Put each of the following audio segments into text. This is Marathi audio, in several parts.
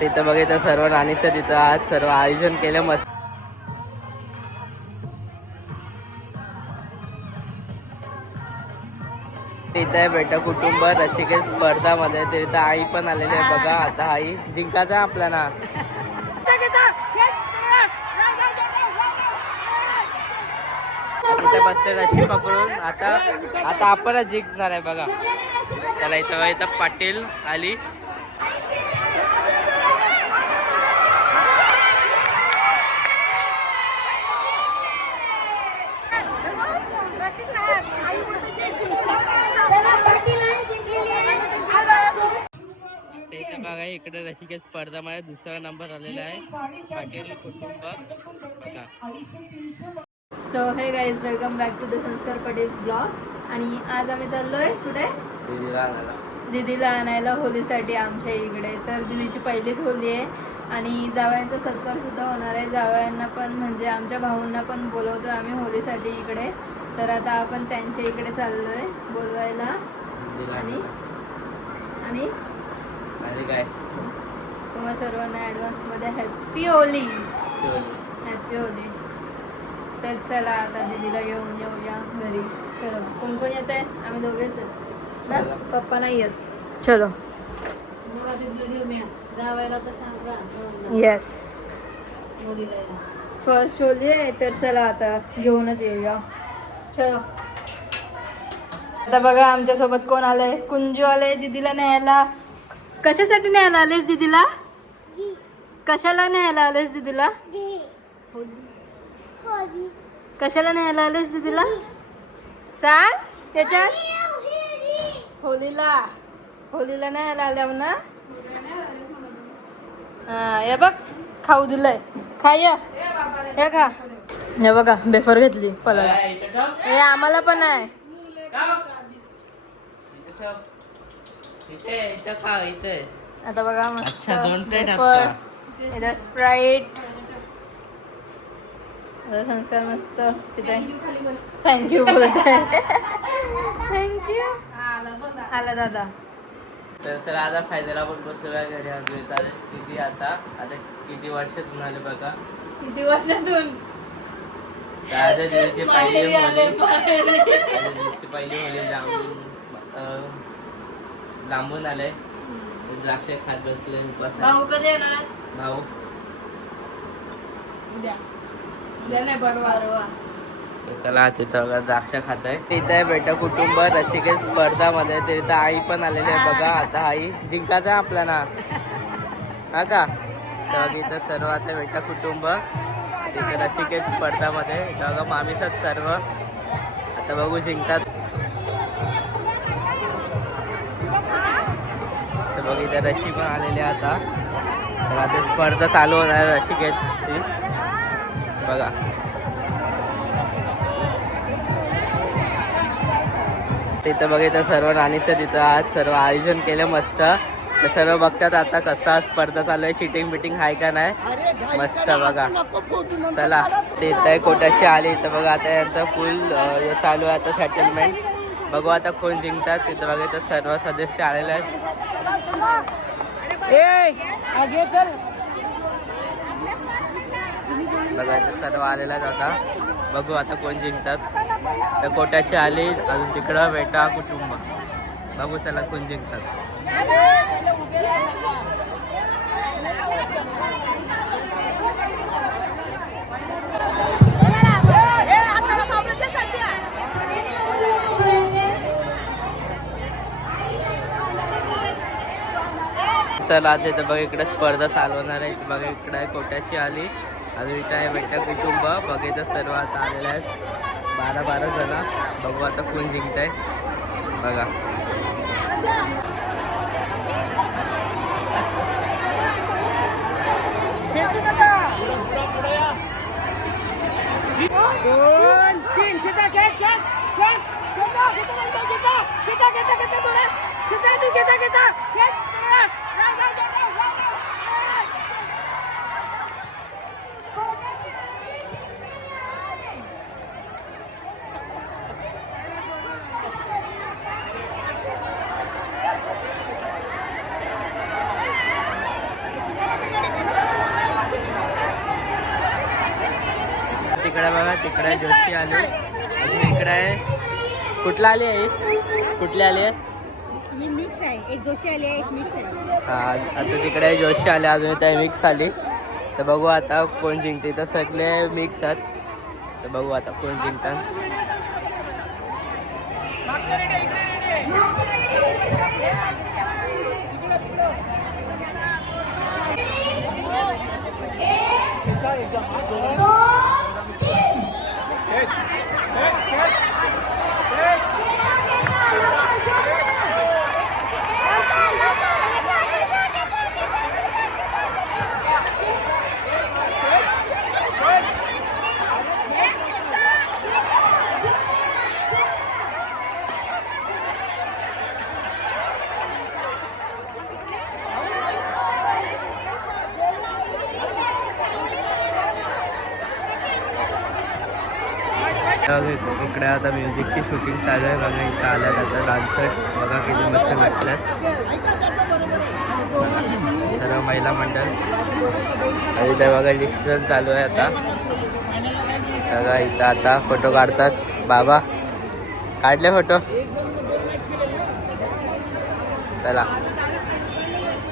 तिथं बघितलं सर्व नाणीचं तिथं आज सर्व आयोजन केलं मस्त. तिथं आहे बेटा कुटुंब रसिकेश स्पर्धामध्ये तिथं आई पण आलेली आहे बघा. आता आई जिंकायचा आपला ना तिथे बसते रशी पकडून आता आता आपणच जिंकणार आहे बघा. त्याला इथं इथं पाटील आली आता इथं बघा इकडे रसिकेश स्पर्धामध्ये दुसरा नंबर आलेला आहे. पाटील कुटुंब so hey guys welcome back to the Sanskar Patel blogs आणि आज आम्ही चाललोय कुठे? दीदीला आणायला. दिदीला आणायला होलीसाठी आमच्या इकडे. तर दिदीची पहिलीच होली आहे. आणि जावयांचा सत्कार सुद्धा होणार आहे. जावयांना पण म्हणजे आमच्या भाऊंना पण बोलवतो आम्ही होलीसाठी इकडे. तर आता आपण त्यांच्या इकडे चाललोय बोलवायला. आणि. आणि? आणि काय? तुम्हा सर्वांना ॲडव्हान्समध्ये हॅप्पी होली. ठेवली. हॅप्पी होली. तर चला आता दीदीला घेऊन येऊया घरी. चलो. कोण कोण येत आहे? आम्ही दोघेच आहेत. ना? चला. पप्पा नाही येत. चलो. येस फर्स्ट होली आहे तर चला आता घेऊनच येऊया. चलो. आता बघा आमच्यासोबत कोण आलंय? कुंजू आलंय दीदीला न्यायला. कशासाठी न्यायला आलेस दीदीला? कशाला न्यायला आलेस दीदीला? कशाला न्यायला आलेस दीदीला? सांग त्याच्यात होलीला. होलीला न्यायला आल्यावर ना? हा हे बघ खाऊ दिलंय. खाय हे खा. हे बघा बेफर घेतली पलाला ठेव. हे आम्हाला पण आहे. का बघ? इथं ठेव. इथे इथं खा इथे. आता बघा मस्त अच्छा, दोन plate वेफर इथं स्प्राईट आता संस्कार मस्त तिथे. थँक्यू थँक्यू आला दादा. तर सर आता फायद्याला पण बसूया घरी अजून. चालेल किती आता? आता किती वर्षातून आले बघा. किती वर्षातून? तर आता पहिली माहेरी आले, होली पहिली होली लांबून अं, लांबून आले द्राक्ष खात बसले उपास भाऊ कधी येणार? भाऊ. उद्या. उद्या नाही परवा. परवा. तर चला तिथं बघा द्राक्ष खात आहे. तिथं बेटा कुटुंब रसिकेश स्पर्धामध्ये. तिथं आई पण आलेली आहे बघा आता आई जिंकायचा आपला ना हा का? तर इथं सर्व आता बेटा कुटुंब. तिथे रसिकेश स्पर्धामध्ये. इथं बघा मामीसच सर्व. आता बघू जिंकतात तर इथं रशी पण आलेली आहे आता. तर आता स्पर्धा चालू होणार आहे रसिकेशची बघा. तिथं बघितलं सर्व नानीचं तिथं आज सर्व आयोजन केलं मस्त. तर सर्व बघतात आता कसा स्पर्धा चालू आहे चिटिंग बिटिंग आहे का नाही. मस्त बघा. चला तिथं आहे कोटाशी आली. तर बघा आता यांचं फुल चालू आहे आता सेटलमेंट बघू आता कोण जिंकतात. तिथं बघा इथं सर्व सदस्य आलेले आहेत. बघा इथं सर्व आलेले आहेत आता. बघू आता कोण जिंकतात. तर कोट्याची आली अजून तिकडं बेटा कुटुंब. बघू चला कोण जिंकतात. चला तिथं बघ इकडे स्पर्धा चालवणार आहे बघा इकडे आहे कोट्याची आली अजून इथं आहे बेटा कुटुंब. बघ इथं सर्व आता आलेले आहेत. बारा बारा जण. बघू आता कोण जिंकत आहे बघा. दोन तीन. खिचा खेच खेच खेच खेचा खेचा खेचा खेचा खेचा खेचा खेचा थोडा खेचा तू खेचा खेचा खेच राव राव राव राव राव तिकडे बघा तिकडे जोशी आली. अजून इकडे आहे. कुठला आली आहे ही? कुठली आली आहे? ही मिक्स आहे. एक जोशी आली आहे एक मिक्स आहे. हा आता तिकडे जोशी आले अजून त्या मिक्स आली. तर बघू आता कोण जिंकते. तर सगळे मिक्स आहेत. तर बघू आता कोण जिंकतात. बघा इकडे आता म्युझिकची शूटिंग चालू आहे. बघा इथं आल्या आता डान्सर बघा किती मस्त भेटल्यात. सर्व महिला मंडळ. आणि इथे बघा डिस्कशन चालू आहे आता. बघा इथं आता फोटो काढतात. बाबा काढले फोटो चला.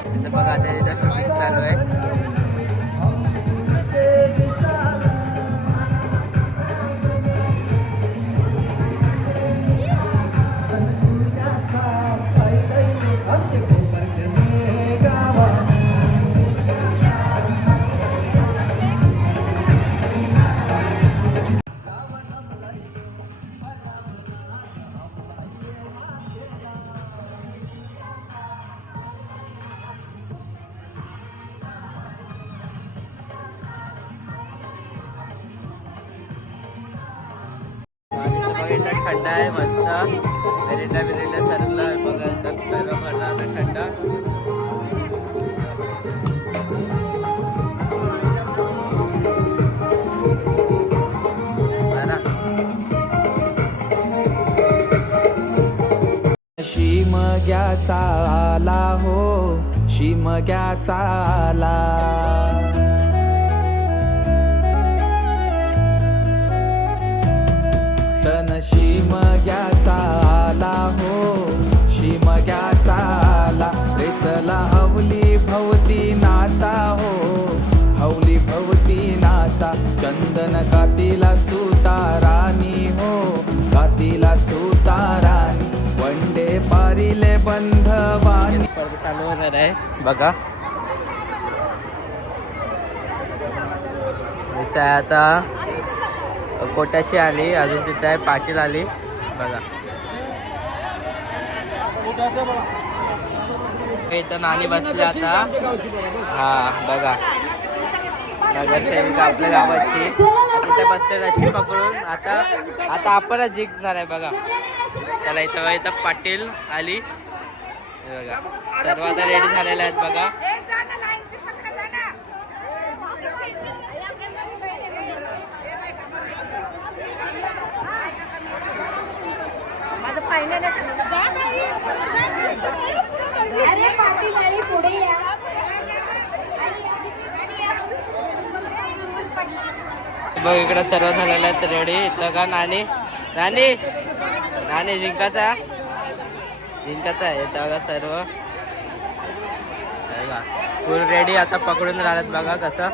इथं बघा आता इथं शूटिंग चालू आहे. बघितलं थंड आहे मस्त. मिरिंडा बिरिंडा सर्वला बघा तर सर्व भरला आता थंड शिमग्याचा आला हो शिमग्याचा आला. सण शिमग्याचा आला हो. शिमग्याचा आला. रे चला हवली भवती नाचा हो. हवली भवती नाचा. चंदन कातीला सुतारानी हो. कातीला सुतारानी वंडे पारिले बंधवानी. स्पर्धा चालू होणार आहे. बघा. आता कोटाची आली अजून तिथं आहे पाटील आली. बघा. इथं नाणी बसली आता. हा बघा. नगरसेविका आपल्या गावाची. तिथे बसले रशी पकडून. आता आता आपणच जिंकणार आहे बघा. त्याला इथं इथं पाटील आली. बघा. सर्व आता रेडी झालेले आहेत बघा. अरे पाटील आणि पुढे या. बघ इकडे सर्व झालेले आहेत रेडी इथं का नाणी नाणी नाणी जिंकाचा जिंकाचा आहे इथं बघा सर्व. फुल रेडी आता पकडून राहिलेत बघा कसं.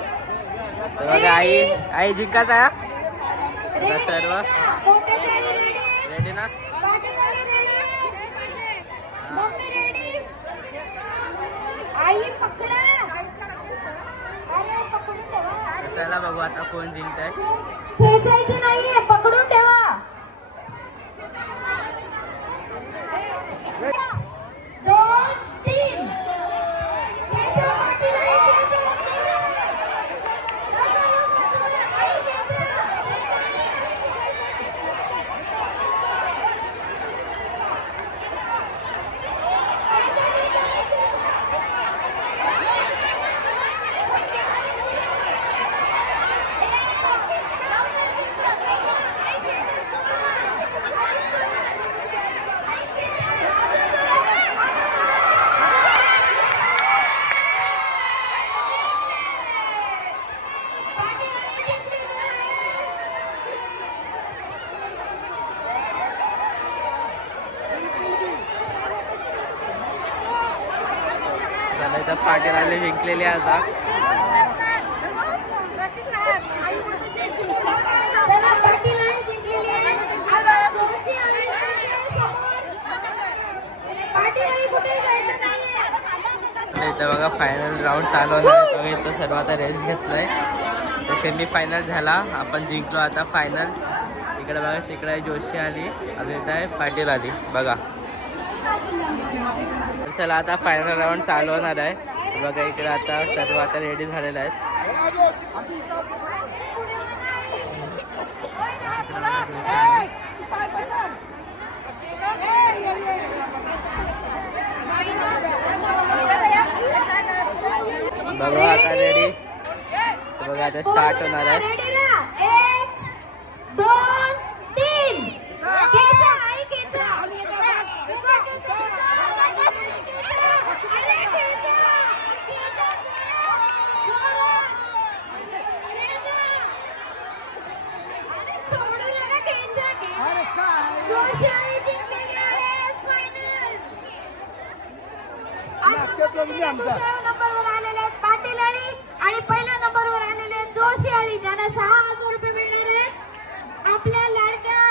तर बघा आई आई जिंकाचा आहे? बघा सर्व रेडी ना आई पकडा अरे पकडून ठेवा तर चला बघू आता कोण जिंकत आहे खेचायचं नाहीये पकडून ठेवा दोन तीन खेचा पाटील आई खेचा लवकर, लवकर, लवकर, आई खेचा. पाटील जिंकलेली आहे आता चला पाटील आहे जिंकलेली आहे आता जोशी आणि समोर पाटील आई कुठे जायचं जिंकलेले आता. इथं बघा फायनल राऊंड चालू आहे. इथं सर्व आता रेस्ट घेतलाय. तर सेमी फायनल झाला. आपण जिंकलो आता फायनल इकडे बघा तिकडे आहे जोशी आली. अजून इथं आहे पाटील आली. बघा. चला आता फायनल राऊंड चालू होणार आहे. बघा इकडे आता सर्व आता रेडी झालेले आहेत. बघा आता रेडी बघा आता स्टार्ट होणार आहे रेडी ना एक दोन तीन खेचा आई खेचा खेचा, खेचा. अरे खेचा. खेचा, जोरात. खेचा. अरे सोडू नका खेचा, खेचा. जोशी आणि जिंकलेली आहे फायनल दुसऱ्या नंबरवर आलेले आहेत पाटील अळी आणि पहिल्या नंबरवर आलेले आहेत जोशी अळी. ज्यांना सहा हजार रुपये मिळणार आहेत आपल्या लाडक्या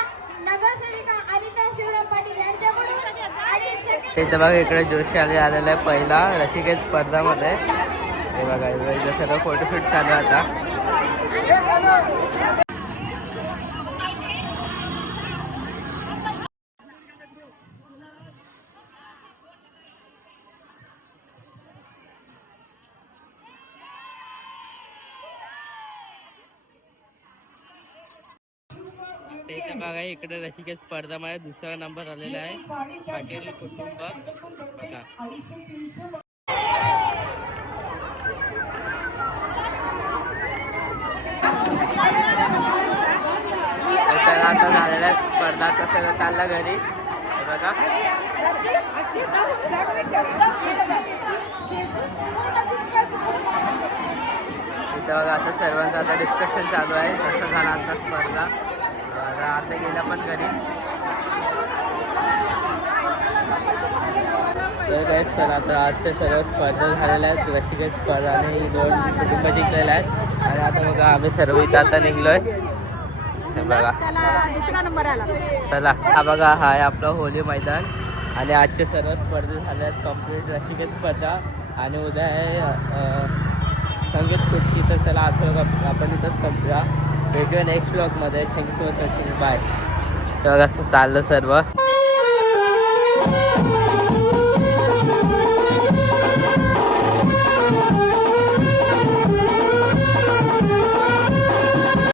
नगरसेविका अनिता शिवराम पाटील यांच्याकडून आणि बघा इकडे जोशी आले आलेला आहे पहिला. रसिकेत स्पर्धामध्ये. हे बघा इथं सर्व फोटोशूट चालू आता. ते इथं बघा इकडे रसिकेत स्पर्धामध्ये दुसरा नंबर आलेला आहे. पाटील कुटुंब बघा. आता स्पर्धा कसं चालला घरी. बघा. इथं बघा आता सर्वांचं आता डिस्कशन चालू आहे. कसं झाला आता स्पर्धा? आता गेला पण घरी. तर काय सर आता आजच्या सर्व स्पर्धा झालेल्या आहेत. रशिकेत स्पर्धा आणि दोन कुटुंब जिंकलेले आहेत. आणि आता बघा आम्ही सर्व इथं आता निघलोय बघा. दुसरा नंबर आला चला हा बघा हा आहे आपलं होली मैदान. आणि आजचे सर्व स्पर्धा झाल्या आहेत. कंप्लीट रसिकेत स्पर्धा. आणि उद्या आहे संगीत खुर्ची. तर चला आज बघा आपण इथंच संपूया. भेटूया नेक्स्ट ब्लॉगमध्ये thank you so much watching bye तर असं चाललं सर्व.